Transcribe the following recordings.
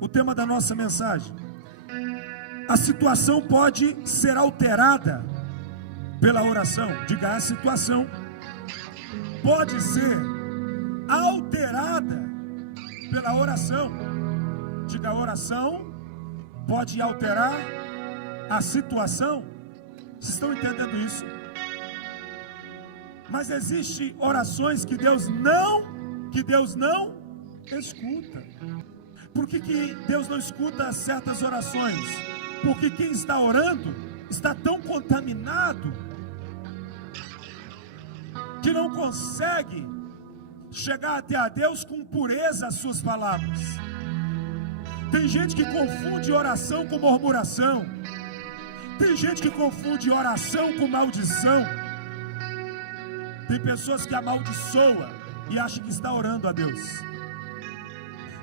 o tema da nossa mensagem. A situação pode ser alterada pela oração. Diga, a situação pode ser alterada pela oração. Diga, a oração pode alterar a situação. Vocês estão entendendo isso? Mas existem orações que Deus não escuta. Por que Deus não escuta certas orações? Porque quem está orando está tão contaminado que não consegue chegar até a Deus com pureza as suas palavras. Tem gente que confunde oração com murmuração. Tem gente que confunde oração com maldição. Tem pessoas que amaldiçoam e acham que está orando a Deus.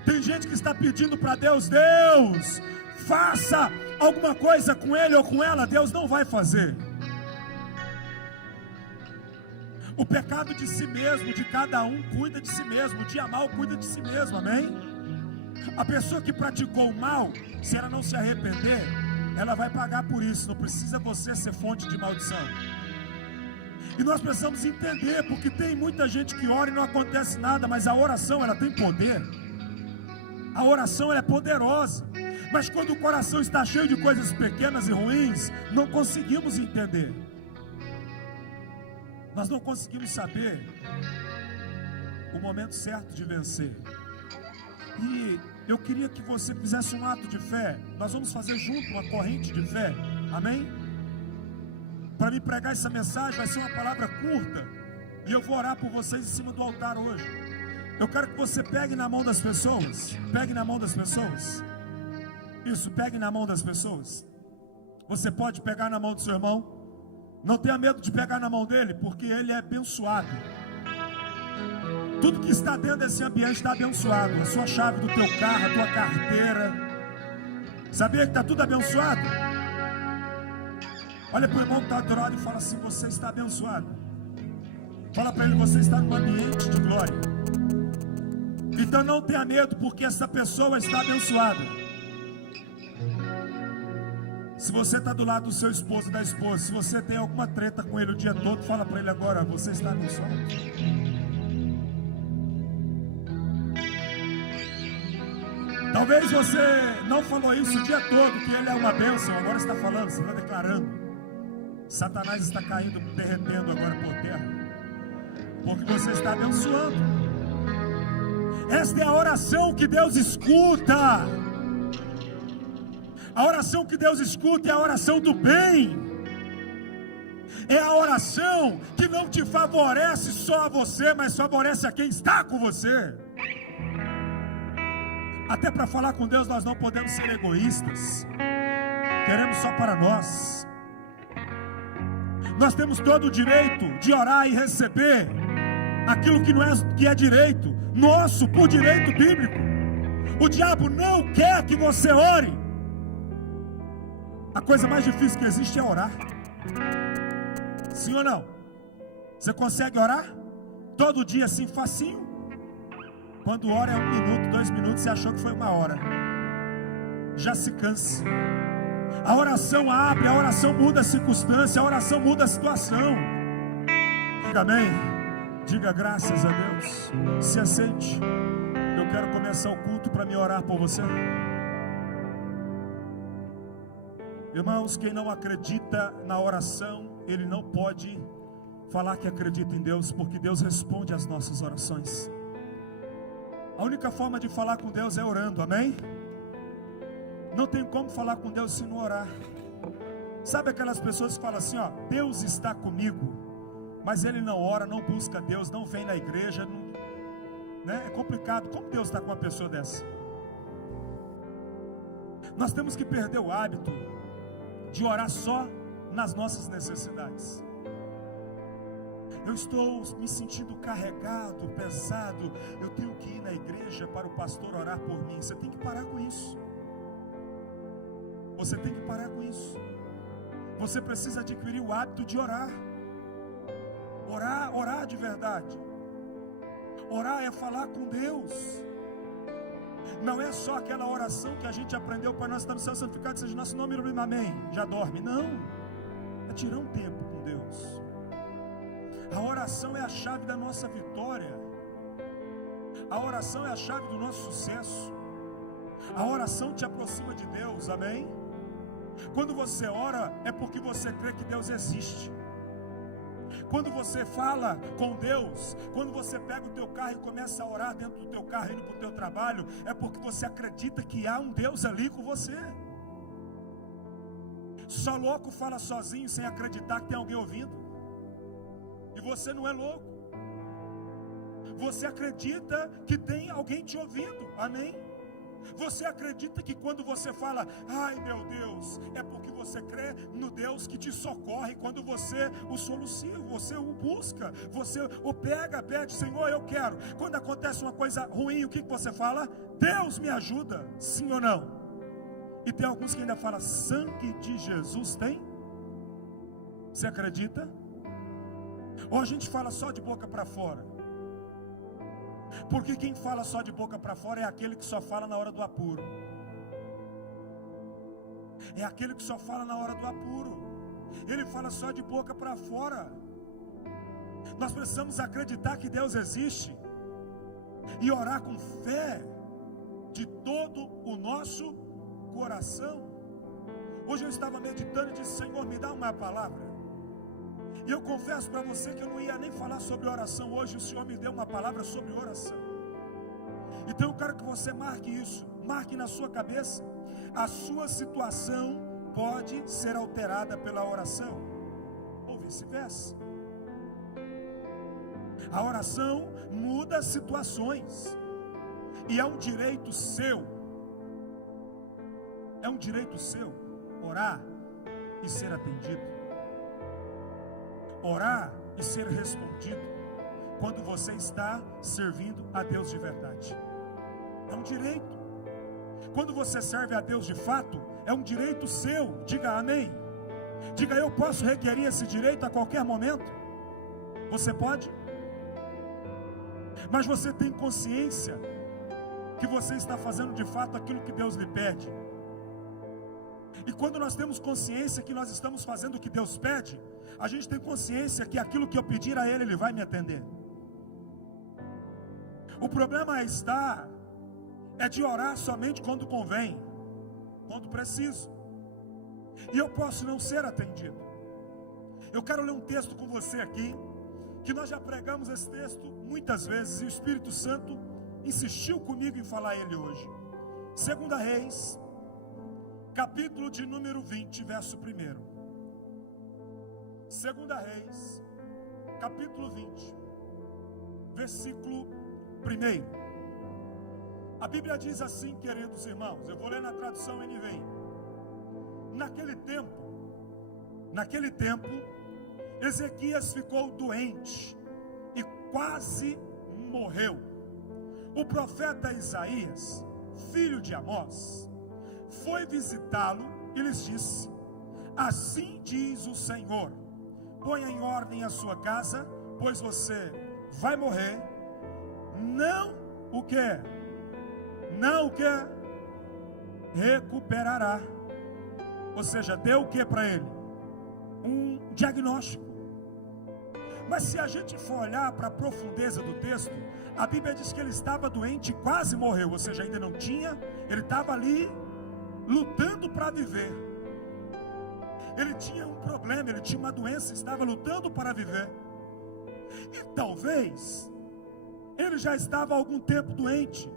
Tem gente que está pedindo para Deus: Deus, faça alguma coisa com ele ou com ela. Deus não vai fazer. O pecado de si mesmo, de cada um, cuida de si mesmo. O dia mal cuida de si mesmo, amém? A pessoa que praticou o mal, se ela não se arrepender, ela vai pagar por isso. Não precisa você ser fonte de maldição. E nós precisamos entender, porque tem muita gente que ora e não acontece nada, mas a oração, ela tem poder. A oração, ela é poderosa. Mas quando o coração está cheio de coisas pequenas e ruins, não conseguimos entender. Nós não conseguimos saber o momento certo de vencer. E eu queria que você fizesse um ato de fé. Nós vamos fazer junto uma corrente de fé, amém? Para me pregar essa mensagem vai ser uma palavra curta, e eu vou orar por vocês em cima do altar hoje. Eu quero que você pegue na mão das pessoas. Pegue na mão das pessoas. Isso, pegue na mão das pessoas. Você pode pegar na mão do seu irmão. Não tenha medo de pegar na mão dele, porque ele é abençoado. Tudo que está dentro desse ambiente está abençoado. A sua chave do teu carro, a tua carteira. Sabia que está tudo abençoado? Olha para o irmão que está do lado e fala assim: você está abençoado. Fala para ele: você está num ambiente de glória. Então não tenha medo, porque essa pessoa está abençoada. Se você está do lado do seu esposo, da esposa, se você tem alguma treta com ele o dia todo, fala para ele agora: você está abençoado. Talvez você não falou isso o dia todo, que ele é uma bênção, agora está falando, você está declarando. Satanás está caindo, derretendo agora por terra, porque você está abençoando. Esta é a oração que Deus escuta. A oração que Deus escuta é a oração do bem. É a oração que não te favorece só a você, mas favorece a quem está com você. Até para falar com Deus nós não podemos ser egoístas. Queremos só para nós. Nós temos todo o direito de orar e receber aquilo que é direito nosso, por direito bíblico. O diabo não quer que você ore. A coisa mais difícil que existe é orar. Sim ou não? Você consegue orar? Todo dia assim, facinho? Quando ora é 1 minuto, 2 minutos, você achou que foi 1 hora. Já se cansa. A oração abre, a oração muda a circunstância, a oração muda a situação. Diga amém. Diga graças a Deus. Se aceite. Eu quero começar o culto para me orar por você. Irmãos, quem não acredita na oração, ele não pode falar que acredita em Deus, porque Deus responde às nossas orações. A única forma de falar com Deus é orando, amém? Não tem como falar com Deus se não orar. Sabe aquelas pessoas que falam assim, ó: Deus está comigo, mas ele não ora, não busca Deus, não vem na igreja, não, né? É complicado. Como Deus está com uma pessoa dessa? Nós temos que perder o hábito de orar só nas nossas necessidades. Eu estou me sentindo carregado, pesado, eu tenho que ir na igreja para o pastor orar por mim. Você tem que parar com isso. Você tem que parar com isso. Você precisa adquirir o hábito de orar. Orar de verdade. Orar é falar com Deus. Não é só aquela oração que a gente aprendeu para nós estar no céu santificado, seja nosso nome, amém, já dorme. Não, é tirar um tempo com Deus. A oração é a chave da nossa vitória. A oração é a chave do nosso sucesso. A oração te aproxima de Deus, amém? Quando você ora, é porque você crê que Deus existe. Quando você fala com Deus, quando você pega o teu carro e começa a orar dentro do teu carro, indo para o teu trabalho, é porque você acredita que há um Deus ali com você. Só louco fala sozinho sem acreditar que tem alguém ouvindo. E você não é louco. Você acredita que tem alguém te ouvindo, amém? Você acredita que quando você fala, ai meu Deus, é porque você crê no Deus que te socorre quando você o soluciona, você o busca, você o pede, Senhor, eu quero. Quando acontece uma coisa ruim, o que você fala? Deus me ajuda, sim ou não? E tem alguns que ainda falam, sangue de Jesus tem? Você acredita? Ou a gente fala só de boca para fora? Porque quem fala só de boca para fora é aquele que só fala na hora do apuro. É aquele que só fala na hora do apuro. Ele fala só de boca para fora. Nós precisamos acreditar que Deus existe e orar com fé de todo o nosso coração. Hoje eu estava meditando e disse, Senhor, me dá uma palavra. E eu confesso para você que eu não ia nem falar sobre oração hoje. O Senhor me deu uma palavra sobre oração. Então eu quero que você marque isso. Marque na sua cabeça. A sua situação pode ser alterada pela oração, ou vice-versa. A oração muda situações. E é um direito seu. É um direito seu orar e ser atendido. Orar e ser respondido quando você está servindo a Deus de verdade. É um direito. Quando você serve a Deus de fato, é um direito seu. Diga amém. Diga, eu posso requerer esse direito a qualquer momento. Você pode? Mas você tem consciência que você está fazendo de fato aquilo que Deus lhe pede. E quando nós temos consciência que nós estamos fazendo o que Deus pede, a gente tem consciência que aquilo que eu pedir a Ele, Ele vai me atender. O problema é de orar somente quando convém, quando preciso. E eu posso não ser atendido. Eu quero ler um texto com você aqui, que nós já pregamos esse texto muitas vezes, e o Espírito Santo insistiu comigo em falar ele hoje. 2 Reis, capítulo de número 20, verso 1. 2 Reis, capítulo 20, versículo 1. A Bíblia diz assim, queridos irmãos, eu vou ler na tradução NVI. Naquele tempo, Ezequias ficou doente e quase morreu. O profeta Isaías, filho de Amós, foi visitá-lo e lhes disse: assim diz o Senhor, ponha em ordem a sua casa, pois você vai morrer. Não o que? Não o que? Recuperará. Ou seja, deu o que para ele? Um diagnóstico. Mas se a gente for olhar para a profundeza do texto, a Bíblia diz que ele estava doente e quase morreu. Ou seja, ainda não tinha, ele estava ali lutando para viver. Ele tinha um problema, ele tinha uma doença, estava lutando para viver. E talvez ele já estava há algum tempo doente.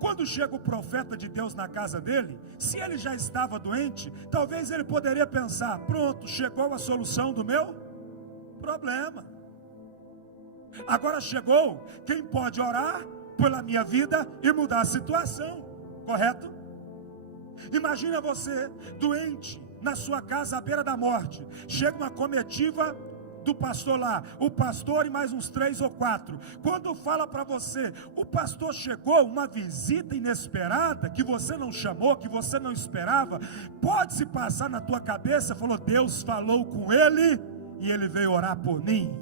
Quando chega o profeta de Deus na casa dele, se ele já estava doente, talvez ele poderia pensar: pronto, chegou a solução do meu problema. Agora chegou quem pode orar pela minha vida e mudar a situação, correto? Imagina você doente na sua casa à beira da morte. Chega uma comitiva do pastor lá, o pastor e mais uns 3 ou 4. Quando fala para você, o pastor chegou, uma visita inesperada, que você não chamou, que você não esperava, pode se passar na tua cabeça, falou: Deus falou com ele e ele veio orar por mim.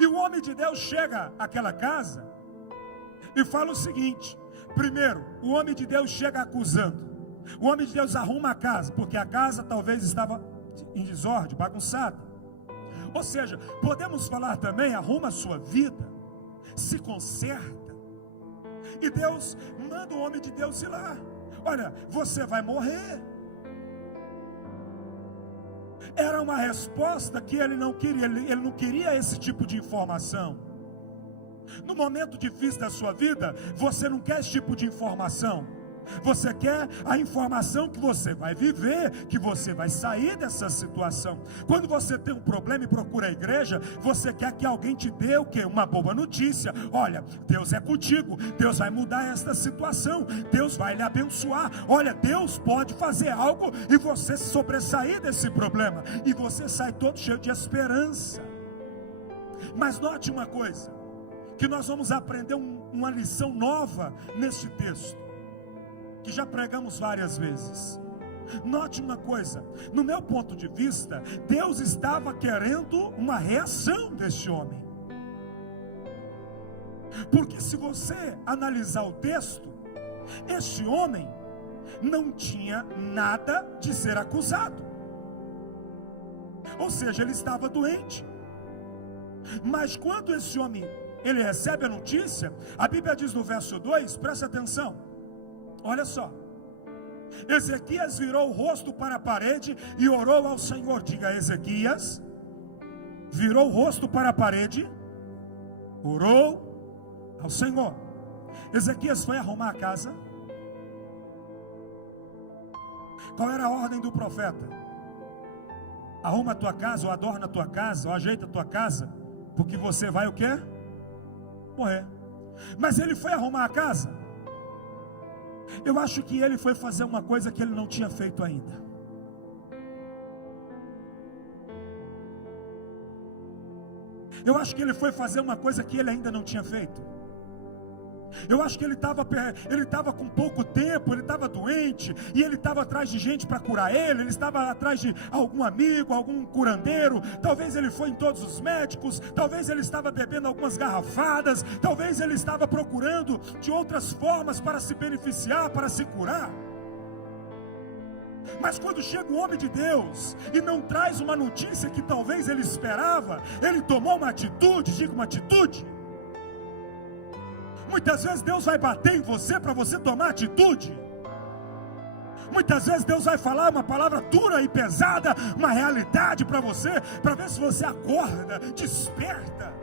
E o homem de Deus chega àquela casa, e fala o seguinte: primeiro, o homem de Deus chega acusando. O homem de Deus arruma a casa, porque a casa talvez estava em desordem, bagunçada. Ou seja, podemos falar também, arruma a sua vida, se conserta. E Deus manda o homem de Deus ir lá. Olha, você vai morrer. Era uma resposta que ele não queria. Ele não queria esse tipo de informação. No momento difícil da sua vida, você não quer esse tipo de informação. Você quer a informação que você vai viver, que você vai sair dessa situação. Quando você tem um problema e procura a igreja, você quer que alguém te dê o quê? Uma boa notícia. Olha, Deus é contigo, Deus vai mudar esta situação, Deus vai lhe abençoar. Olha, Deus pode fazer algo e você se sobressair desse problema, e você sai todo cheio de esperança. Mas note uma coisa, que nós vamos aprender uma lição nova neste texto, que já pregamos várias vezes. Note uma coisa, no meu ponto de vista, Deus estava querendo uma reação deste homem. Porque se você analisar o texto, este homem não tinha nada de ser acusado. Ou seja, ele estava doente. Mas quando esse homem, ele recebe a notícia, a Bíblia diz no verso 2, presta atenção. Olha só, Ezequias virou o rosto para a parede e orou ao Senhor. Diga: Ezequias virou o rosto para a parede, orou ao Senhor. Ezequias foi arrumar a casa. Qual era a ordem do profeta? Arruma a tua casa, ou adorna a tua casa, ou ajeita a tua casa, porque você vai o quê? Morrer. Mas ele foi arrumar a casa. Eu acho que ele foi fazer uma coisa que ele não tinha feito ainda. Eu acho que ele foi fazer uma coisa que ele ainda não tinha feito. Eu acho que ele estava com pouco tempo, ele estava doente, e ele estava atrás de gente para curar ele estava atrás de algum amigo, algum curandeiro. Talvez ele foi em todos os médicos, talvez ele estava bebendo algumas garrafadas, talvez ele estava procurando de outras formas para se beneficiar, para se curar. Mas quando chega o homem de Deus e não traz uma notícia que talvez ele esperava, ele tomou uma atitude. Diga: uma atitude. Muitas vezes Deus vai bater em você para você tomar atitude. Muitas vezes Deus vai falar uma palavra dura e pesada, uma realidade para você, para ver se você acorda, desperta.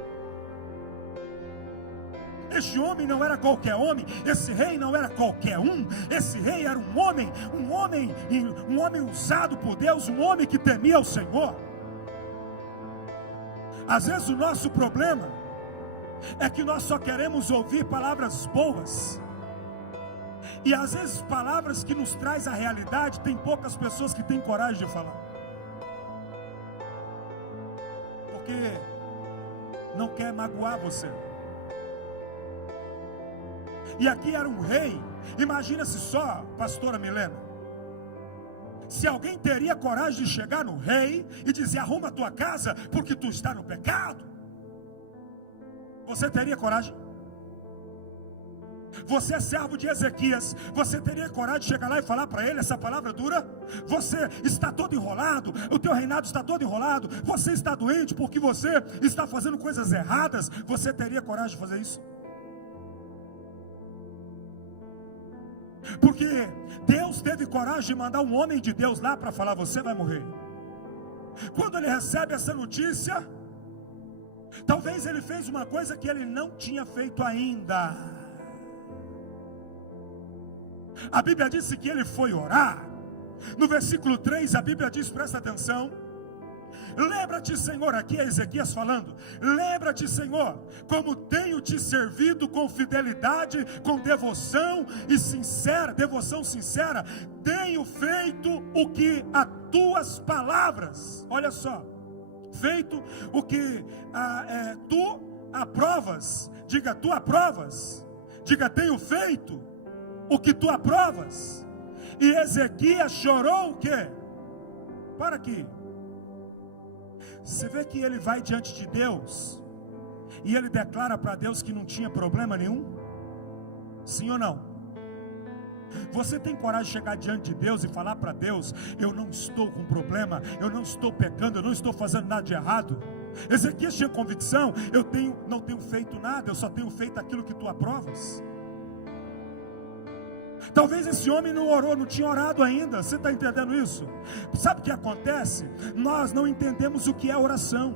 Este homem não era qualquer homem, esse rei não era qualquer um. Esse rei era um homem usado por Deus, um homem que temia o Senhor. Às vezes o nosso problema é que nós só queremos ouvir palavras boas, e às vezes palavras que nos traz a realidade, tem poucas pessoas que têm coragem de falar, porque não quer magoar você. E aqui era um rei. Imagina-se só, pastora Milena, se alguém teria coragem de chegar no rei e dizer: arruma a tua casa porque tu está no pecado. Você teria coragem? Você é servo de Ezequias, você teria coragem de chegar lá e falar para ele essa palavra dura? Você está todo enrolado, o teu reinado está todo enrolado, você está doente porque você está fazendo coisas erradas. Você teria coragem de fazer isso? Porque Deus teve coragem de mandar um homem de Deus lá para falar: você vai morrer. Quando ele recebe essa notícia, talvez ele fez uma coisa que ele não tinha feito ainda. A Bíblia disse que ele foi orar. No versículo 3 a Bíblia diz, presta atenção: lembra-te, Senhor, aqui é Ezequias falando, lembra-te, Senhor, como tenho te servido com fidelidade, com devoção sincera, tenho feito o que as tuas palavras, olha só, feito o que tu aprovas. Diga: tu aprovas. Diga: tenho feito o que tu aprovas. E Ezequias chorou o quê? Para aqui. Você vê que ele vai diante de Deus e ele declara para Deus que não tinha problema nenhum. Sim ou não? Você tem coragem de chegar diante de Deus e falar para Deus: eu não estou com problema, eu não estou pecando, eu não estou fazendo nada de errado? Ezequias tinha convicção: não tenho feito nada, eu só tenho feito aquilo que tu aprovas. Talvez esse homem não orou, não tinha orado ainda. Você está entendendo isso? Sabe o que acontece? Nós não entendemos o que é oração.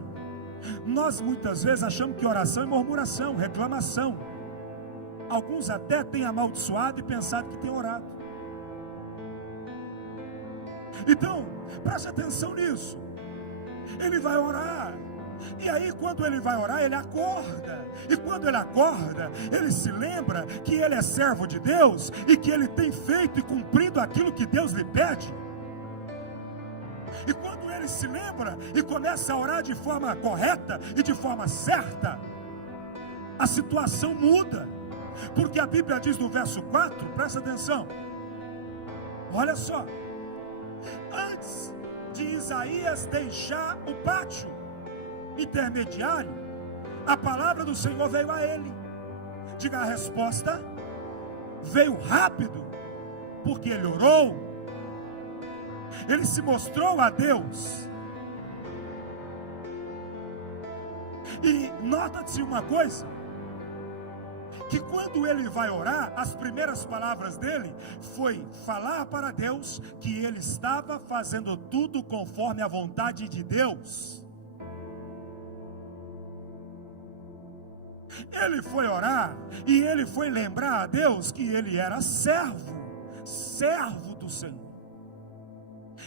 Nós muitas vezes achamos que oração é murmuração, reclamação. Alguns até têm amaldiçoado e pensado que têm orado. Então, preste atenção nisso. Ele vai orar. E aí quando ele vai orar, ele acorda. E quando ele acorda, ele se lembra que ele é servo de Deus e que ele tem feito e cumprido aquilo que Deus lhe pede. E quando ele se lembra e começa a orar de forma correta e de forma certa, a situação muda. Porque a Bíblia diz no verso 4, presta atenção, olha só: antes de Isaías deixar o pátio intermediário, a palavra do Senhor veio a ele. Diga a resposta: veio rápido, porque ele orou, ele se mostrou a Deus. E nota-se uma coisa, que quando ele vai orar, as primeiras palavras dele foi falar para Deus que ele estava fazendo tudo conforme a vontade de Deus. Ele foi orar e ele foi lembrar a Deus que ele era servo do Senhor.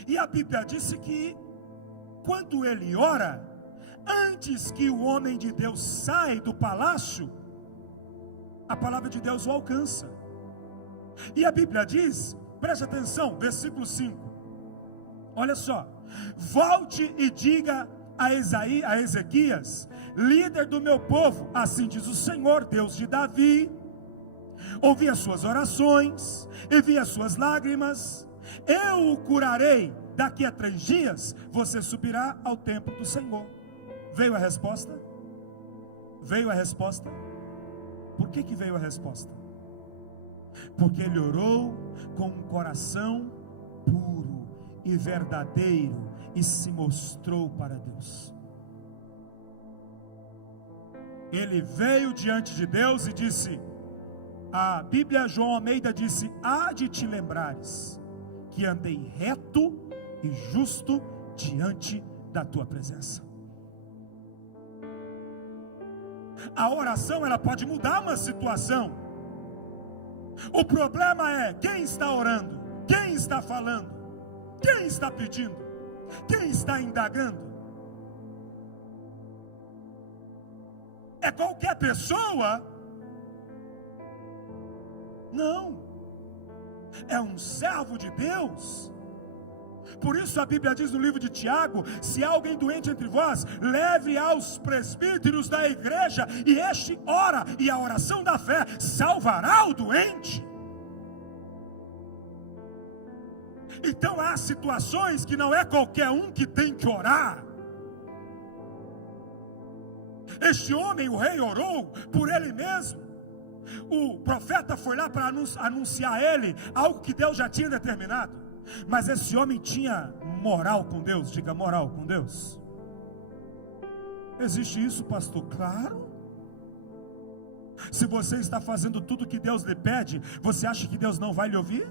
E a Bíblia disse que quando ele ora, antes que o homem de Deus saia do palácio, a palavra de Deus o alcança. E a Bíblia diz, preste atenção, versículo 5, olha só: volte e diga a Ezequias, líder do meu povo, assim diz o Senhor, Deus de Davi: ouvi as suas orações, e vi as suas lágrimas, eu o curarei. Daqui a 3 dias você subirá ao templo do Senhor. Veio a resposta? Veio a resposta. Por que veio a resposta? Porque ele orou com um coração puro e verdadeiro e se mostrou para Deus. Ele veio diante de Deus e disse, a Bíblia, João Almeida disse: há de te lembrares que andei reto e justo diante da tua presença. A oração, ela pode mudar uma situação. O problema é quem está orando, quem está falando, quem está pedindo, quem está indagando. É qualquer pessoa? Não, é um servo de Deus. Por isso a Bíblia diz no livro de Tiago: se há alguém doente entre vós, leve aos presbíteros da igreja, e este ora, e a oração da fé salvará o doente. Então há situações que não é qualquer um que tem que orar. Este homem, o rei, orou por ele mesmo. O profeta foi lá para anunciar a ele algo que Deus já tinha determinado. Mas esse homem tinha moral com Deus. Diga, moral com Deus. Existe isso, pastor? Claro. Se você está fazendo tudo que Deus lhe pede, você acha que Deus não vai lhe ouvir?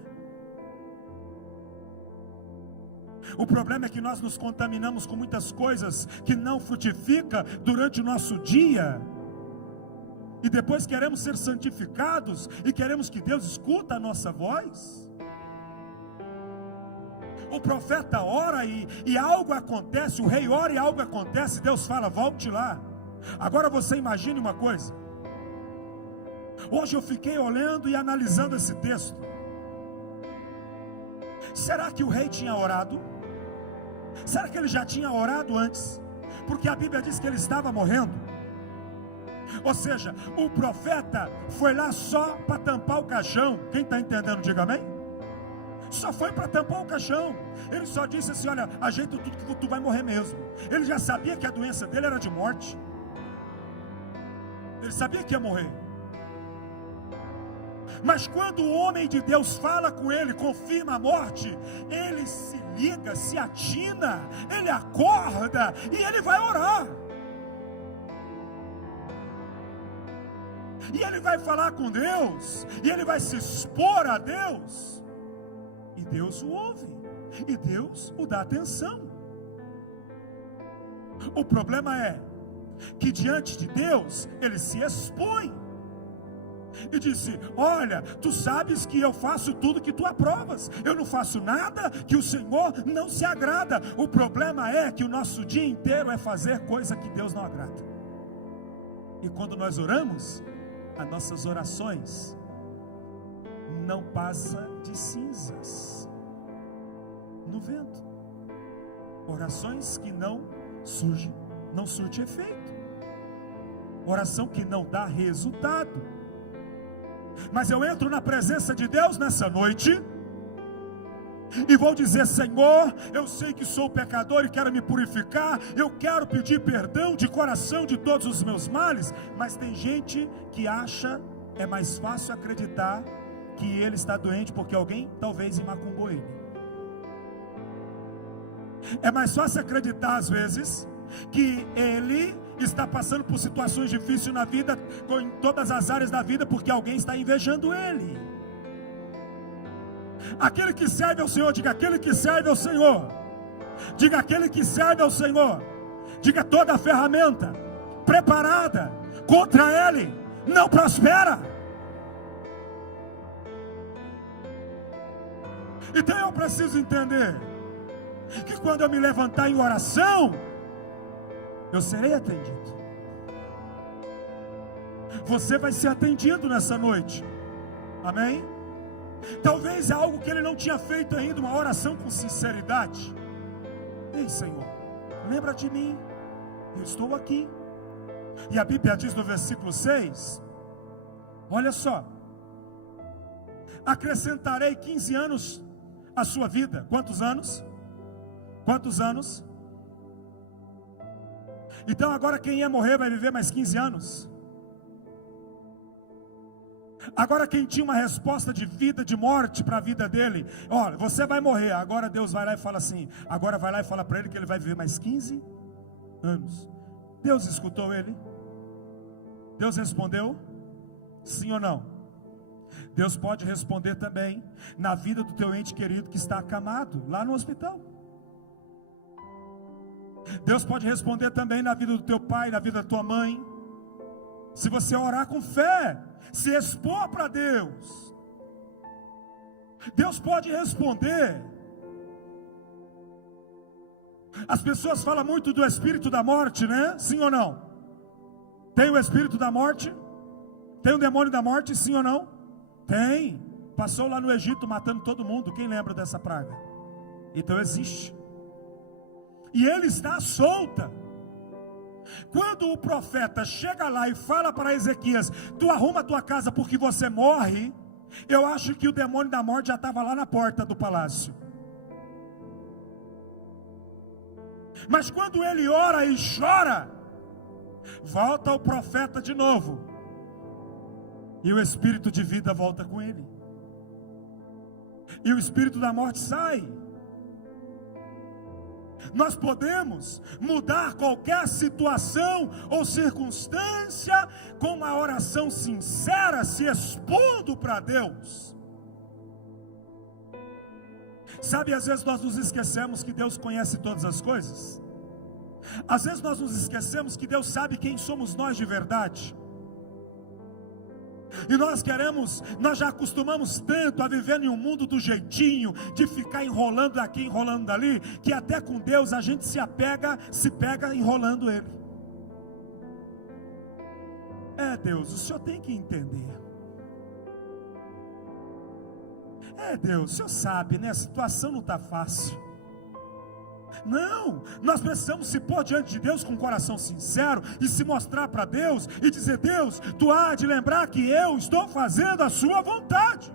O problema é que nós nos contaminamos com muitas coisas que não frutificam durante o nosso dia, e depois queremos ser santificados e queremos que Deus escuta a nossa voz. O profeta ora e algo acontece, o rei ora e algo acontece, Deus fala: volte lá. Agora você imagine uma coisa. Hoje eu fiquei olhando e analisando esse texto. Será que o rei tinha orado? Será que ele já tinha orado antes? Porque a Bíblia diz que ele estava morrendo. Ou seja, o profeta foi lá só para tampar o caixão. Quem está entendendo, diga amém. Só foi para tampar o caixão. Ele só disse assim: olha, ajeita tudo que tu vai morrer mesmo. Ele já sabia que a doença dele era de morte. Ele sabia que ia morrer. Mas quando o homem de Deus fala com ele, confirma a morte, ele se liga, se atina, ele acorda e ele vai orar. E ele vai falar com Deus, e ele vai se expor a Deus, e Deus o ouve, e Deus o dá atenção. O problema é que diante de Deus, ele se expõe, e disse: olha, tu sabes que eu faço tudo que tu aprovas, eu não faço nada que o Senhor não se agrada. O problema é que o nosso dia inteiro é fazer coisa que Deus não agrada. E quando nós oramos, as nossas orações não passam de cinzas no vento. Orações que não surte efeito. Oração que não dá resultado. Mas eu entro na presença de Deus nessa noite e vou dizer: Senhor, eu sei que sou pecador e quero me purificar, eu quero pedir perdão de coração de todos os meus males. Mas tem gente que acha é mais fácil acreditar que ele está doente porque alguém talvez macumbou ele. É mais fácil acreditar às vezes que ele está passando por situações difíceis na vida, em todas as áreas da vida, porque alguém está invejando ele. Aquele que serve ao Senhor, diga: aquele que serve ao Senhor. Diga: aquele que serve ao Senhor. Diga: toda a ferramenta preparada contra ele não prospera. Então eu preciso entender que quando eu me levantar em oração, eu serei atendido. Você vai ser atendido nessa noite. Amém? Talvez é algo que ele não tinha feito ainda, uma oração com sinceridade. Ei, Senhor, lembra de mim, eu estou aqui. E a Bíblia diz no versículo 6, olha só: acrescentarei 15 anos à sua vida. Quantos anos? Quantos anos? Então agora quem ia morrer vai viver mais 15 anos. Agora quem tinha uma resposta de vida, de morte para a vida dele: olha, você vai morrer. Agora Deus vai lá e fala assim, agora vai lá e fala para ele que ele vai viver mais 15 anos. Deus escutou ele? Deus respondeu? Sim ou não? Deus pode responder também na vida do teu ente querido que está acamado lá no hospital. Deus pode responder também na vida do teu pai, na vida da tua mãe. Se você orar com fé, se expor para Deus, Deus pode responder. As pessoas falam muito do espírito da morte, né? Sim ou não? Tem o espírito da morte? Tem o demônio da morte, sim ou não? Tem. Passou lá no Egito matando todo mundo. Quem lembra dessa praga? Então existe. E ele está solta. Quando o profeta chega lá e fala para Ezequias: tu arruma a tua casa porque você morre, eu acho que o demônio da morte já estava lá na porta do palácio. Mas quando ele ora e chora, volta o profeta de novo, e o espírito de vida volta com ele, e o espírito da morte sai. Nós podemos mudar qualquer situação ou circunstância com uma oração sincera, se expondo para Deus. Sabe, às vezes nós nos esquecemos que Deus conhece todas as coisas. Às vezes nós nos esquecemos que Deus sabe quem somos nós de verdade. E nós já acostumamos tanto a viver em um mundo do jeitinho, de ficar enrolando aqui, enrolando dali, que até com Deus a gente se pega enrolando Ele. Deus, o Senhor tem que entender. Deus, o Senhor sabe, né? A situação não está fácil. Não, nós precisamos se pôr diante de Deus com um coração sincero e se mostrar para Deus e dizer: Deus, tu há de lembrar que eu estou fazendo a sua vontade.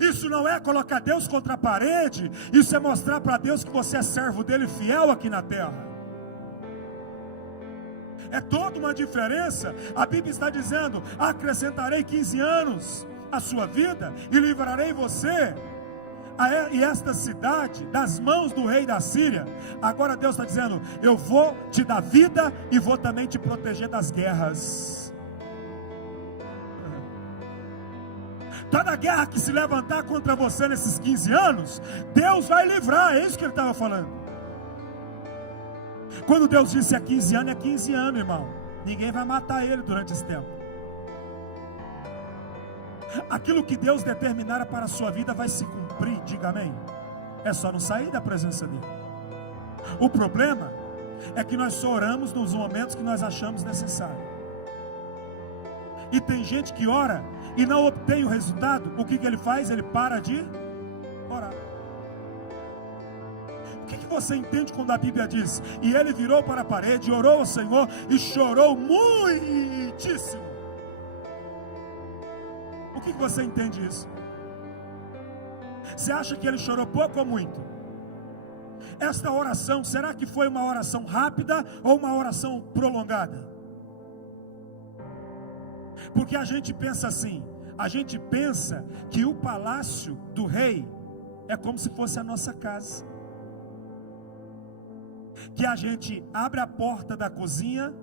Isso não é colocar Deus contra a parede, isso é mostrar para Deus que você é servo dele fiel aqui na terra. É toda uma diferença. A Bíblia está dizendo: acrescentarei 15 anos à sua vida e livrarei você e esta cidade das mãos do rei da Síria. Agora Deus está dizendo: eu vou te dar vida e vou também te proteger das guerras. Toda guerra que se levantar contra você nesses 15 anos, Deus vai livrar. É isso que ele estava falando. Quando Deus disse é 15 anos, é 15 anos, irmão. Ninguém vai matar ele durante esse tempo. Aquilo que Deus determinar para a sua vida vai se cumprir, diga amém. É só não sair da presença dele. O problema é que nós só oramos nos momentos que nós achamos necessário. E tem gente que ora e não obtém o resultado. O que ele faz? Ele para de orar. O que você entende quando a Bíblia diz: e ele virou para a parede, orou ao Senhor e chorou muitíssimo? O que você entende isso? Você acha que ele chorou pouco ou muito? Esta oração, será que foi uma oração rápida ou uma oração prolongada? Porque a gente pensa assim, a gente pensa que o palácio do rei é como se fosse a nossa casa. Que a gente abre a porta da cozinha,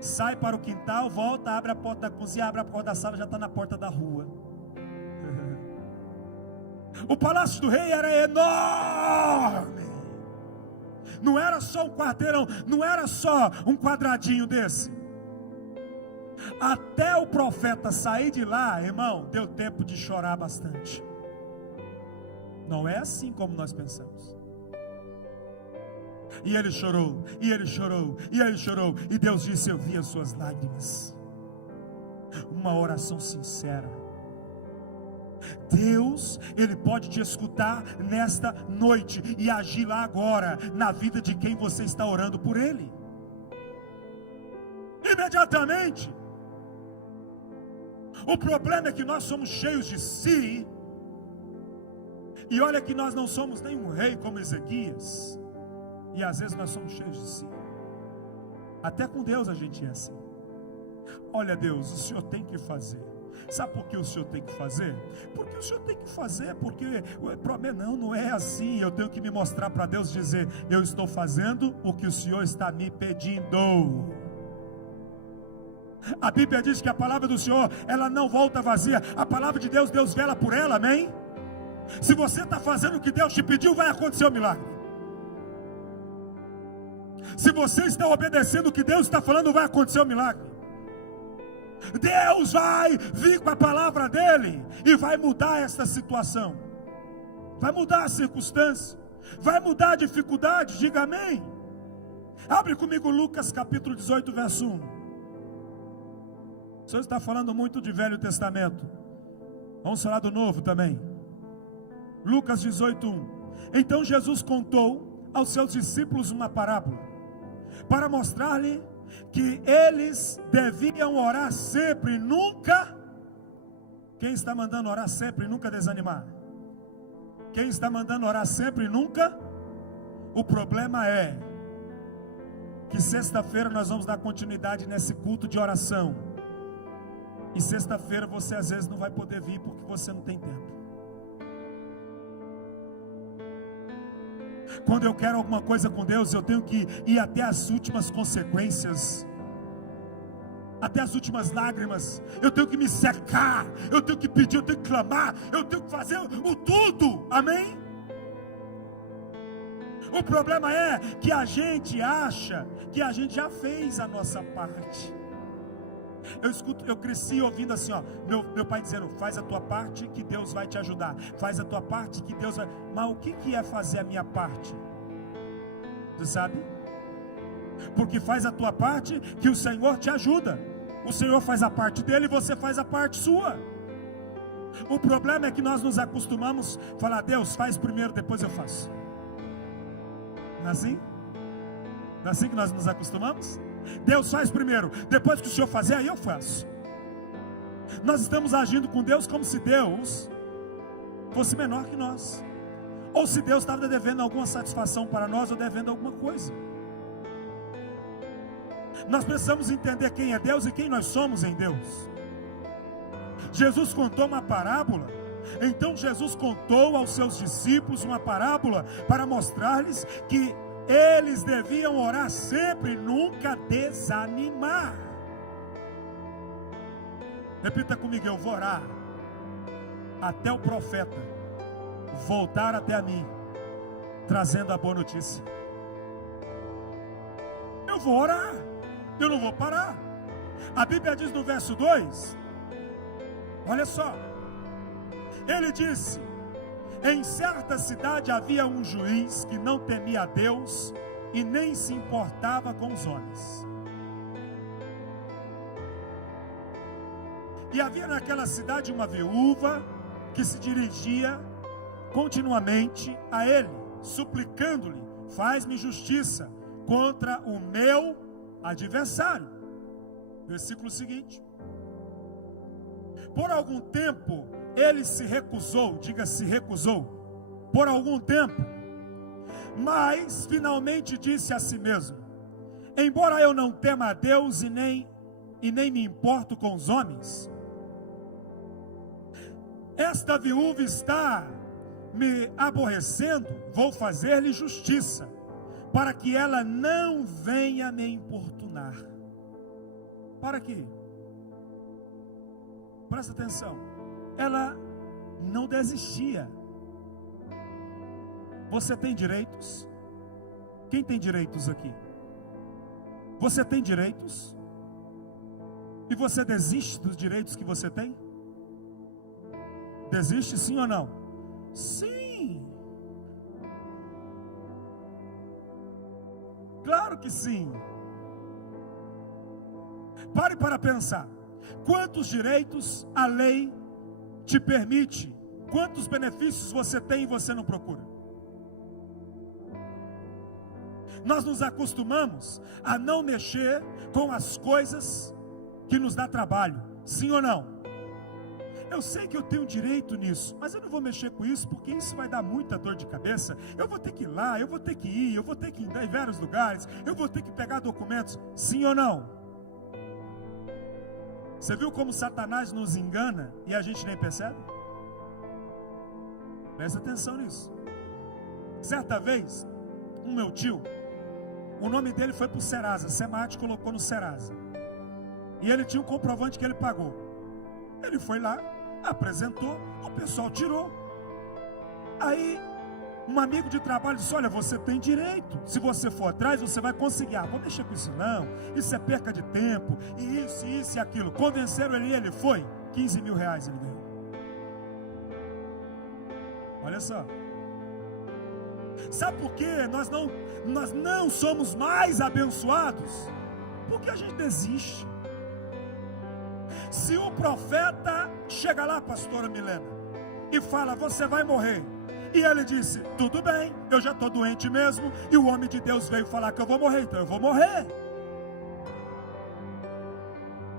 sai para o quintal, volta, abre a porta da cozinha, abre a porta da sala, já está na porta da rua. O palácio do rei era enorme. Não era só um quarteirão, não era só um quadradinho desse. Até o profeta sair de lá, irmão, deu tempo de chorar bastante. Não é assim como nós pensamos. E ele chorou, e ele chorou, e ele chorou. E Deus disse: eu vi as suas lágrimas. Uma oração sincera. Deus, Ele pode te escutar nesta noite e agir lá agora, na vida de quem você está orando por Ele. Imediatamente. O problema é que nós somos cheios de si. E olha que nós não somos nem um rei como Ezequias. E às vezes nós somos cheios de si. Até com Deus a gente é assim. Olha, Deus, o Senhor tem que fazer. Sabe por que o Senhor tem que fazer? Porque o Senhor tem que fazer, porque não é assim. Eu tenho que me mostrar para Deus, dizer: eu estou fazendo o que o Senhor está me pedindo. A Bíblia diz que a palavra do Senhor, ela não volta vazia. A palavra de Deus, Deus vela por ela, amém? Se você está fazendo o que Deus te pediu, vai acontecer o milagre. Se você está obedecendo o que Deus está falando, vai acontecer o milagre. Deus vai vir com a palavra dele e vai mudar esta situação, vai mudar a circunstância, vai mudar a dificuldade, diga amém. Abre comigo Lucas capítulo 18, verso 1. O Senhor está falando muito de Velho Testamento, vamos falar do Novo também. Lucas 18, 1. Então Jesus contou aos seus discípulos uma parábola, para mostrar-lhe que eles deviam orar sempre e nunca. Quem está mandando orar sempre e nunca desanimar? Quem está mandando orar sempre e nunca? O problema é que sexta-feira nós vamos dar continuidade nesse culto de oração. E sexta-feira você às vezes não vai poder vir porque você não tem tempo. Quando eu quero alguma coisa com Deus, eu tenho que ir até as últimas consequências, até as últimas lágrimas. Eu tenho que me secar, eu tenho que pedir, eu tenho que clamar, eu tenho que fazer o tudo, amém? O problema é que a gente acha que a gente já fez a nossa parte. Eu cresci ouvindo assim, ó, meu pai dizendo: faz a tua parte que Deus vai te ajudar, faz a tua parte que Deus vai. Mas o que é fazer a minha parte? Você sabe? Porque faz a tua parte que o Senhor te ajuda. O Senhor faz a parte dele e você faz a parte sua. O problema é que nós nos acostumamos a falar: Deus, faz primeiro, depois eu faço. Não é assim? Não é assim que nós nos acostumamos? Deus faz primeiro, depois que o Senhor fazer, aí eu faço. Nós estamos agindo com Deus como se Deus fosse menor que nós, ou se Deus estava devendo alguma satisfação para nós, ou devendo alguma coisa. Nós precisamos entender quem é Deus e quem nós somos em Deus. Jesus contou uma parábola. Então Jesus contou aos seus discípulos uma parábola para mostrar-lhes que eles deviam orar sempre e nunca desanimar. Repita comigo: eu vou orar até o profeta voltar até a mim, trazendo a boa notícia. Eu vou orar, eu não vou parar. A Bíblia diz no verso 2, olha só, ele disse: em certa cidade havia um juiz que não temia a Deus e nem se importava com os homens. E havia naquela cidade uma viúva que se dirigia continuamente a ele, suplicando-lhe: faz-me justiça contra o meu adversário. Versículo seguinte: por algum tempo ele se recusou, diga se recusou, por algum tempo, mas finalmente disse a si mesmo: embora eu não tema a Deus e nem me importo com os homens, esta viúva está me aborrecendo, vou fazer-lhe justiça, para que ela não venha me importunar. Para quê? Presta atenção. Ela não desistia. Você tem direitos? Quem tem direitos aqui? Você tem direitos? E você desiste dos direitos que você tem? Desiste sim ou não? Sim. Claro que sim. Pare para pensar. Quantos direitos a lei te permite? Quantos benefícios você tem e você não procura? Nós nos acostumamos a não mexer com as coisas que nos dá trabalho. Sim ou não? Eu sei que eu tenho direito nisso, mas eu não vou mexer com isso, porque isso vai dar muita dor de cabeça. Eu vou ter que ir lá, eu vou ter que ir, eu vou ter que ir em vários lugares, eu vou ter que pegar documentos. Sim ou não? Você viu como Satanás nos engana e a gente nem percebe? Presta atenção nisso. Certa vez, meu tio, o nome dele foi para o Serasa, Semate colocou no Serasa, e ele tinha um comprovante que ele pagou. Ele foi lá, apresentou, o pessoal tirou. Aí um amigo de trabalho disse: olha, você tem direito, se você for atrás você vai conseguir. Vou mexer com isso não, isso é perca de tempo, e isso e aquilo. Convenceram ele e ele foi. 15 mil reais ele ganhou. Olha só. Sabe por quê? Nós não somos mais abençoados? Porque a gente desiste. Se o profeta chega lá, pastora Milena, e fala: você vai morrer, e ele disse: tudo bem, eu já estou doente mesmo, e o homem de Deus veio falar que eu vou morrer, então eu vou morrer.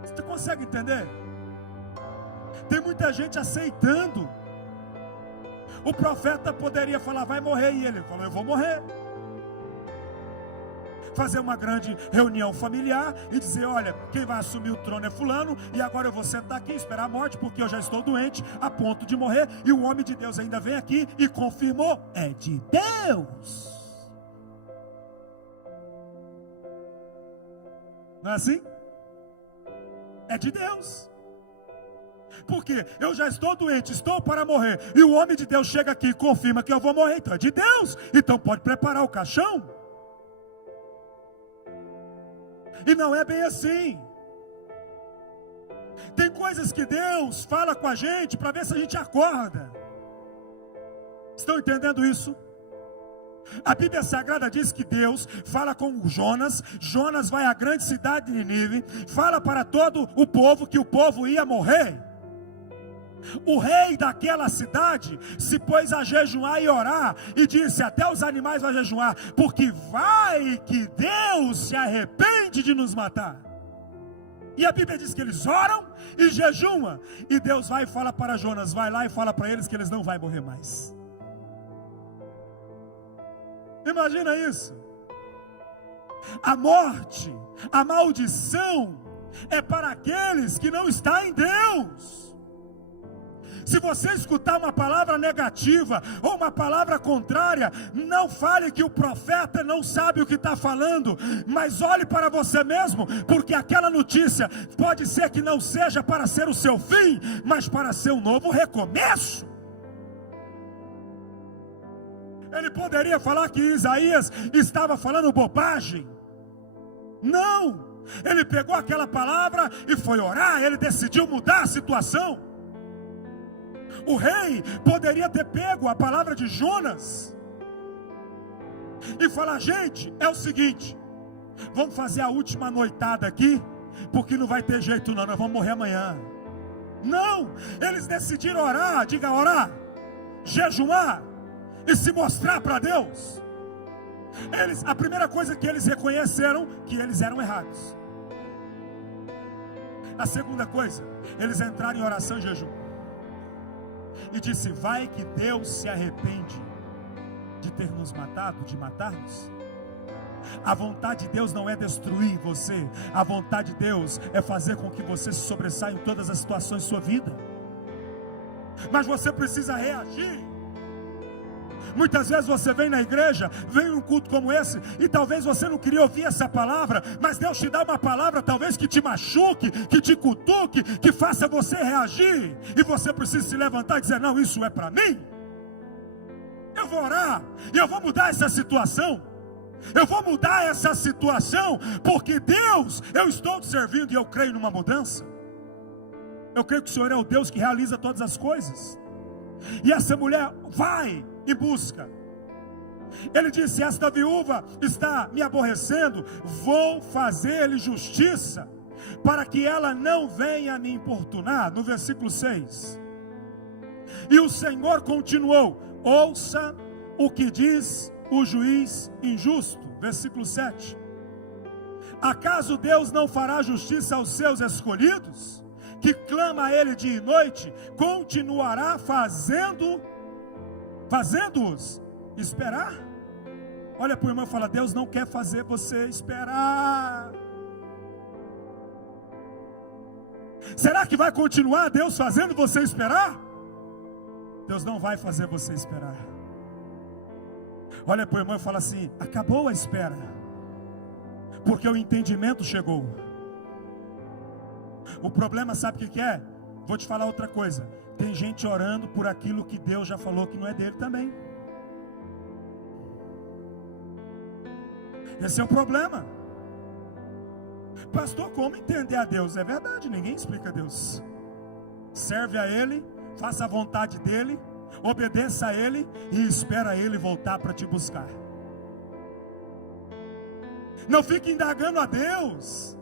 Você consegue entender? Tem muita gente aceitando. O profeta poderia falar: vai morrer, e ele falou: eu vou morrer. Fazer uma grande reunião familiar e dizer: olha, quem vai assumir o trono é fulano, e agora eu vou sentar aqui e esperar a morte, porque eu já estou doente, a ponto de morrer, e o homem de Deus ainda vem aqui e confirmou: é de Deus. Não é assim? É de Deus. Porque eu já estou doente, estou para morrer, e o homem de Deus chega aqui e confirma que eu vou morrer, então é de Deus. Então pode preparar o caixão. E não é bem assim. Tem coisas que Deus fala com a gente para ver se a gente acorda. Estão entendendo isso? A Bíblia Sagrada diz que Deus fala com Jonas. Jonas vai à grande cidade de Nínive, fala para todo o povo que o povo ia morrer. O rei daquela cidade se pôs a jejuar e orar, e disse: até os animais vão jejuar, porque vai que Deus se arrepende de nos matar. E a Bíblia diz que eles oram e jejuam, e Deus vai e fala para Jonas: vai lá e fala para eles que eles não vão morrer mais. Imagina isso. A morte, a maldição é para aqueles que não estão em Deus. Se você escutar uma palavra negativa ou uma palavra contrária, não fale que o profeta não sabe o que está falando, mas olhe para você mesmo, porque aquela notícia pode ser que não seja para ser o seu fim, mas para ser um novo recomeço. Ele poderia falar que Isaías estava falando bobagem. Não, ele pegou aquela palavra e foi orar, ele decidiu mudar a situação. O rei poderia ter pego a palavra de Jonas e falar: gente, é o seguinte, vamos fazer a última noitada aqui, porque não vai ter jeito não, nós vamos morrer amanhã. Não, eles decidiram orar, diga orar, jejuar e se mostrar para Deus. A primeira coisa que eles reconheceram, que eles eram errados. A segunda coisa, eles entraram em oração e jejum. E disse: vai que Deus se arrepende de ter nos matado, de matar-nos. A vontade de Deus não é destruir você. A vontade de Deus é fazer com que você se sobressaia em todas as situações de sua vida. Mas você precisa reagir. Muitas vezes você vem na igreja, vem num culto como esse, e talvez você não queria ouvir essa palavra, mas Deus te dá uma palavra talvez que te machuque, que te cutuque, que faça você reagir, e você precisa se levantar e dizer: não, isso é para mim. Eu vou orar, e eu vou mudar essa situação. Eu vou mudar essa situação, porque Deus, eu estou te servindo e eu creio numa mudança. Eu creio que o Senhor é o Deus que realiza todas as coisas. E essa mulher vai e busca. Ele disse: esta viúva está me aborrecendo, vou fazer-lhe justiça, para que ela não venha me importunar. No versículo 6. E o Senhor continuou: ouça o que diz o juiz injusto. Versículo 7. Acaso Deus não fará justiça aos seus escolhidos, que clama a Ele dia e noite? Continuará fazendo-os esperar? Olha para o irmão e fala: Deus não quer fazer você esperar. Será que vai continuar Deus fazendo você esperar? Deus não vai fazer você esperar. Olha para o irmão e fala assim: acabou a espera, porque o entendimento chegou. O problema, sabe o que é? Vou te falar outra coisa: tem gente orando por aquilo que Deus já falou que não é dele também. Esse é o problema. Pastor, como entender a Deus? É verdade, ninguém explica a Deus. Serve a Ele, faça a vontade dEle, obedeça a Ele e espera Ele voltar para te buscar. Não fique indagando a Deus.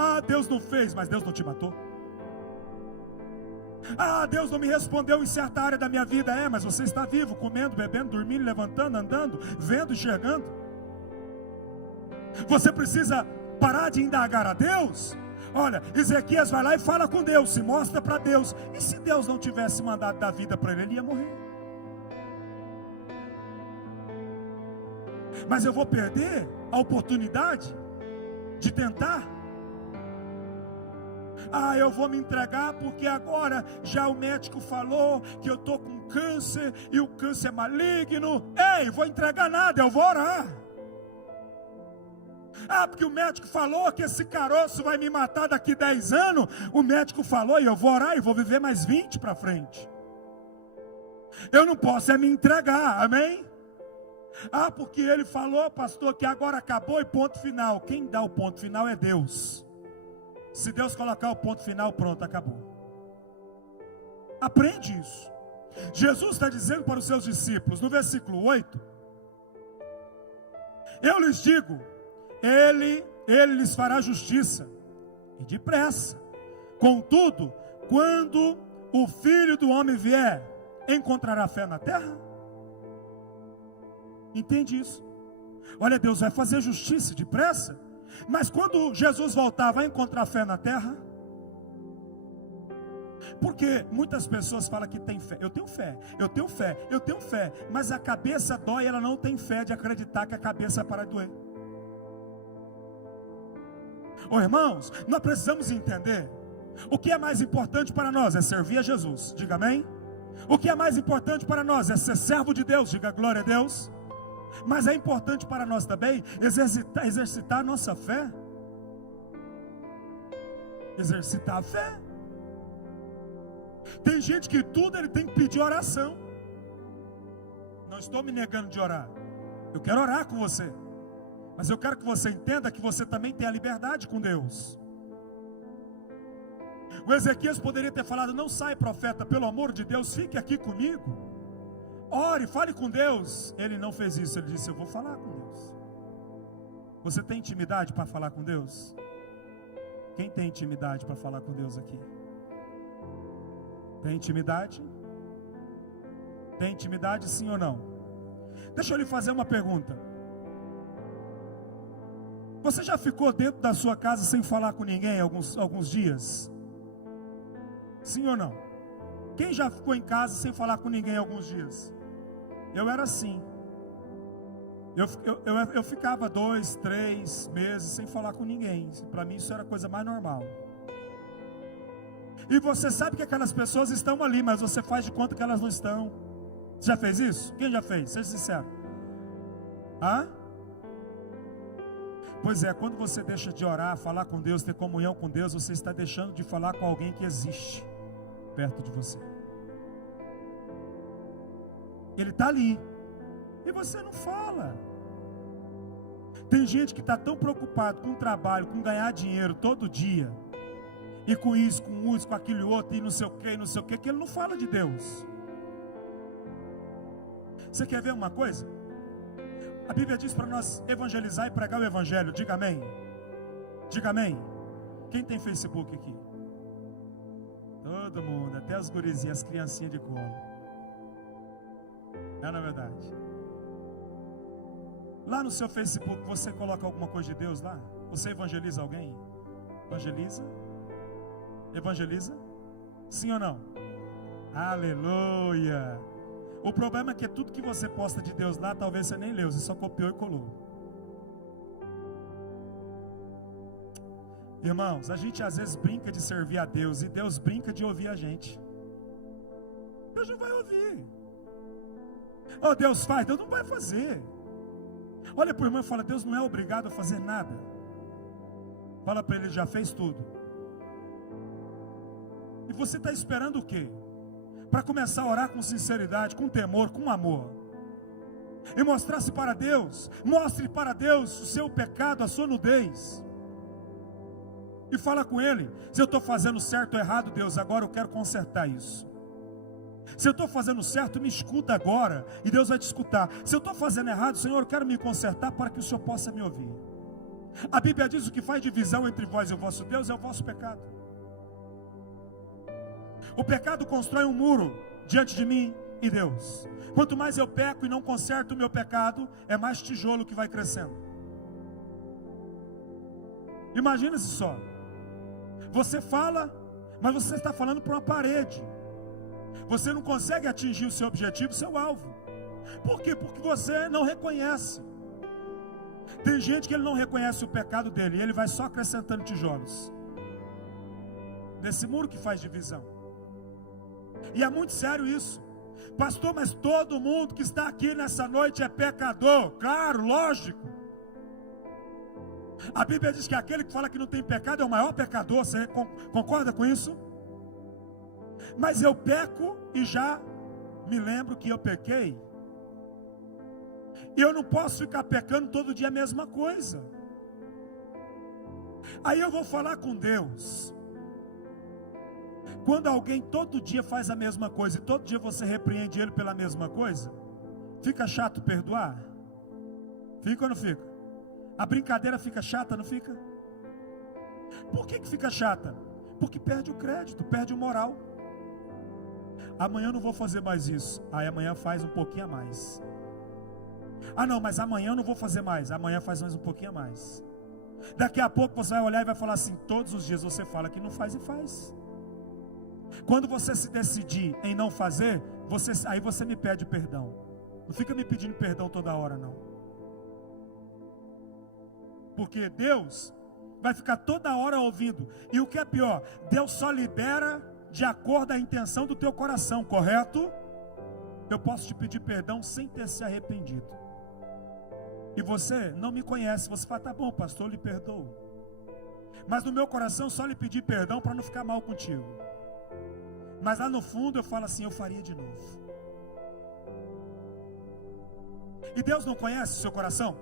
Ah, Deus não fez, mas Deus não te matou. Ah, Deus não me respondeu em certa área da minha vida. É, mas você está vivo, comendo, bebendo, dormindo, levantando, andando, vendo, enxergando. Você precisa parar de indagar a Deus. Olha, Ezequias vai lá e fala com Deus, se mostra para Deus. E se Deus não tivesse mandado dar vida para ele, ele ia morrer. Mas eu vou perder a oportunidade de tentar. Ah, eu vou me entregar porque agora já o médico falou que eu estou com câncer e o câncer é maligno. Ei, vou entregar nada, eu vou orar. Ah, porque o médico falou que esse caroço vai me matar daqui 10 anos. O médico falou e eu vou orar e vou viver mais 20 para frente. Eu não posso me entregar, amém? Ah, porque ele falou, pastor, que agora acabou e ponto final. Quem dá o ponto final é Deus. Se Deus colocar o ponto final, pronto, acabou. Aprende isso. Jesus está dizendo para os seus discípulos, no versículo 8: eu lhes digo, Ele lhes fará justiça, e depressa. Contudo, quando o Filho do Homem vier, encontrará fé na terra? Entende isso? Olha, Deus vai fazer justiça depressa. Mas quando Jesus voltar, vai encontrar fé na terra? Porque muitas pessoas falam que tem fé. Eu tenho fé, eu tenho fé, eu tenho fé. Mas a cabeça dói, ela não tem fé de acreditar que a cabeça para de doer. Ô irmãos, nós precisamos entender. O que é mais importante para nós é servir a Jesus, diga amém. O que é mais importante para nós é ser servo de Deus, diga glória a Deus. Mas é importante para nós também exercitar a nossa fé. Exercitar a fé. Tem gente que tudo ele tem que pedir oração. Não estou me negando de orar. Eu quero orar com você. Mas eu quero que você entenda que você também tem a liberdade com Deus. O Ezequias poderia ter falado: não sai, profeta, pelo amor de Deus, fique aqui comigo. Ore, fale com Deus. Ele não fez isso, ele disse: eu vou falar com Deus. Você tem intimidade para falar com Deus? Quem tem intimidade para falar com Deus aqui? Tem intimidade? Tem intimidade, sim ou não? Deixa eu lhe fazer uma pergunta. Você já ficou dentro da sua casa sem falar com ninguém alguns dias? Sim ou não? Quem já ficou em casa sem falar com ninguém alguns dias? Eu era assim. Eu ficava 2, 3 meses sem falar com ninguém. Para mim isso era a coisa mais normal. E você sabe que aquelas pessoas estão ali, mas você faz de conta que elas não estão. Você já fez isso? Quem já fez? Seja sincero. Hã? Pois é, quando você deixa de orar, falar com Deus, ter comunhão com Deus, você está deixando de falar com alguém que existe perto de você. Ele está ali e você não fala. Tem gente que está tão preocupado com o trabalho, com ganhar dinheiro todo dia, e com isso, com isso, com aquilo outro, e não sei o que, que ele não fala de Deus. Você quer ver uma coisa? A Bíblia diz para nós evangelizar e pregar o Evangelho. Diga amém. Diga amém. Quem tem Facebook aqui? Todo mundo, até as gurizinhas, as criancinhas de colo. É na verdade. Lá no seu Facebook você coloca alguma coisa de Deus lá? Você evangeliza alguém? Evangeliza? Evangeliza? Sim ou não? Aleluia! O problema é que tudo que você posta de Deus lá, talvez você nem leu, você só copiou e colou. Irmãos, a gente às vezes brinca de servir a Deus, e Deus brinca de ouvir a gente. Deus não vai ouvir. Oh, Deus faz, Deus não vai fazer. Olha para o irmão e fala: Deus não é obrigado a fazer nada. Fala para ele: já fez tudo. E você está esperando o quê? Para começar a orar com sinceridade, com temor, com amor, e mostrar-se para Deus. Mostre para Deus o seu pecado, a sua nudez, e fala com Ele: se eu estou fazendo certo ou errado, Deus, agora eu quero consertar isso. Se eu estou fazendo certo, me escuta agora, e Deus vai te escutar. Se eu estou fazendo errado, Senhor, eu quero me consertar para que o Senhor possa me ouvir. A Bíblia diz: o que faz divisão entre vós e o vosso Deus é o vosso pecado. O pecado constrói um muro diante de mim e Deus. Quanto mais eu peco e não conserto o meu pecado, é mais tijolo que vai crescendo. Imagina-se só. Você fala, mas você está falando para uma parede. Você não consegue atingir o seu objetivo, o seu alvo. Por quê? Porque você não reconhece. Tem gente que ele não reconhece o pecado dele, e ele vai só acrescentando tijolos nesse muro que faz divisão. E é muito sério isso. Pastor, mas todo mundo que está aqui nessa noite é pecador. Claro, lógico. A Bíblia diz que aquele que fala que não tem pecado é o maior pecador. Você concorda com isso? Mas eu peco e já me lembro que eu pequei. E eu não posso ficar pecando todo dia a mesma coisa. Aí eu vou falar com Deus. Quando alguém todo dia faz a mesma coisa, e todo dia você repreende ele pela mesma coisa, fica chato perdoar? Fica ou não fica? A brincadeira fica chata, não fica? Por que fica chata? Porque perde o crédito, perde o moral. Amanhã eu não vou fazer mais isso. Aí amanhã faz um pouquinho a mais. Ah não, mas amanhã eu não vou fazer mais. Amanhã faz mais um pouquinho a mais. Daqui a pouco você vai olhar e vai falar assim: todos os dias você fala que não faz e faz. Quando você se decidir em não fazer, aí você me pede perdão. Não fica me pedindo perdão toda hora, não. Porque Deus, vai ficar toda hora ouvindo. E o que é pior, Deus só libera de acordo com a intenção do teu coração, correto? Eu posso te pedir perdão sem ter se arrependido. E você não me conhece, você fala, tá bom, pastor, eu lhe perdoo. Mas no meu coração só lhe pedi perdão para não ficar mal contigo. Mas lá no fundo eu falo assim, eu faria de novo. E Deus não conhece o seu coração?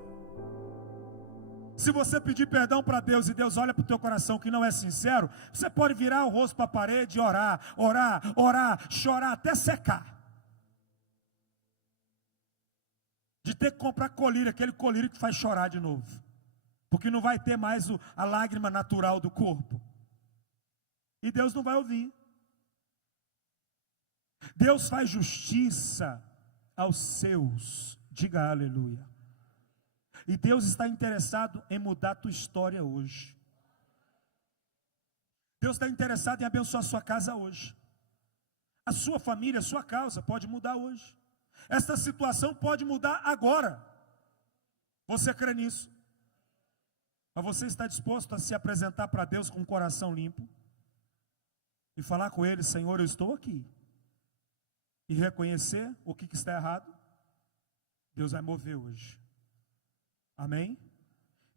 Se você pedir perdão para Deus e Deus olha para o teu coração que não é sincero, você pode virar o rosto para a parede e orar, chorar até secar. De ter que comprar colírio, aquele colírio que faz chorar de novo. Porque não vai ter mais a lágrima natural do corpo. E Deus não vai ouvir. Deus faz justiça aos seus. Diga aleluia. E Deus está interessado em mudar a tua história hoje. Deus está interessado em abençoar a sua casa hoje. A sua família, a sua causa pode mudar hoje. Esta situação pode mudar agora. Você crê nisso? Mas você está disposto a se apresentar para Deus com o coração limpo? E falar com Ele, Senhor, eu estou aqui. E reconhecer o que está errado? Deus vai mover hoje. Amém?